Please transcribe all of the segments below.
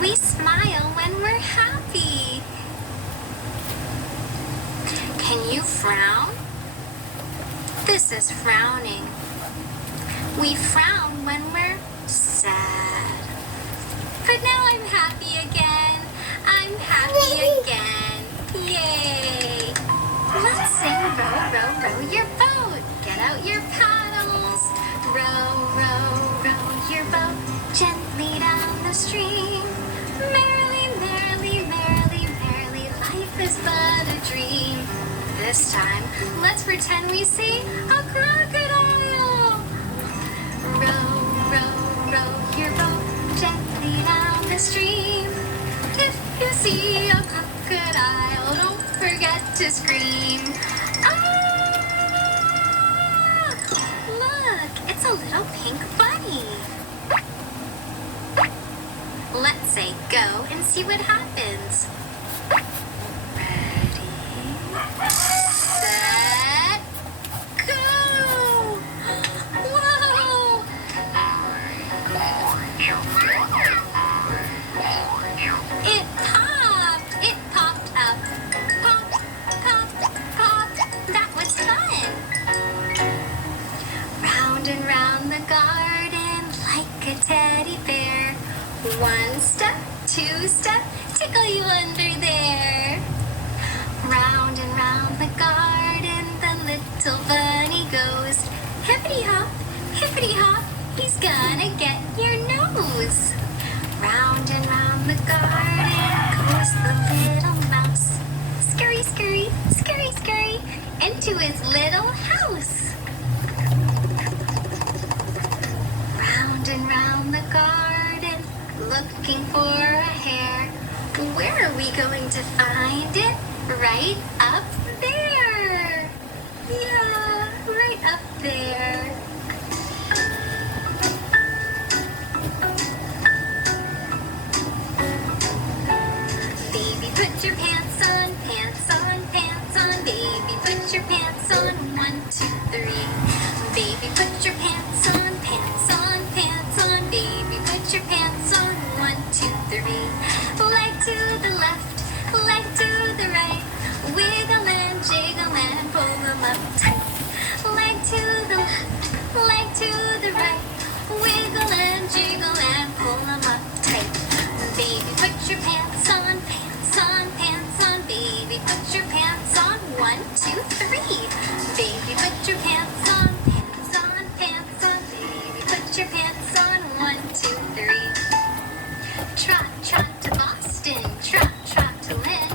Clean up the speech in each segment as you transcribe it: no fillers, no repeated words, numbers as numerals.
We smile when we're happy. Can you frown? This is frowning. We frown when we're sad. But now I'm happy again. I'm happy again. Yay! Let's sing row, row, row your boat. Get out your paddles. Row, row, row your boat gently down the stream. Merrily, merrily, merrily, merrily, life is but a dream. This time, let's pretend we see a crocodile. Row, row, row your boat gently down the stream. If you see a crocodile, don't forget to scream. Ah! Look, it's a little pink bunny. Let's say go and see what happens. Ready, set, go! Whoa! It popped up. Pop, pop, pop. That was fun. Round and round the garden like a teddy bear. One step, two step, tickle you under there. Round and round the garden the little bunny goes. Hippity hop, he's gonna get your nose. Round and round the garden goes the little mouse. Scurry, scurry, scurry, scurry, into his little house. Round and round the garden, looking for a hare. Where are we going to find it? Right up there. Yeah, right up there. Baby, put your pants on, pants on, pants on. Baby, put your pants on. 1, 2, 3. Baby, put your pants on, pants on, pants on. Baby, put your pants on. 1, 2, 3. Leg to the left, leg to the right. Wiggle and jiggle and pull them up tight. Leg to the left, leg to the right. Wiggle and jiggle and pull them up tight. Baby, put your pants on, pants on, pants on. Baby, put your pants on. 1, 2, 3. Baby, put your pants on, pants on, pants on. Baby, put your pants on. 1, 2, 3. Trot, trot to Boston, trot, trot to Lynn.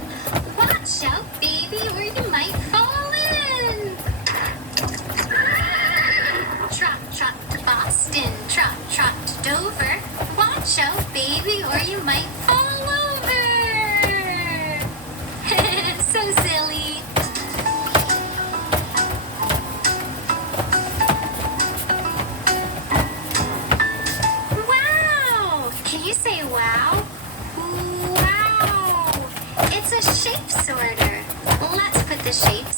Watch out, baby, or you might fall in. Trot, trot to Boston, trot, trot to Dover. Watch out, baby, or you might fall over. So silly. Wow! Can you say wow? Wow! It's a shape sorter. Let's put the shapes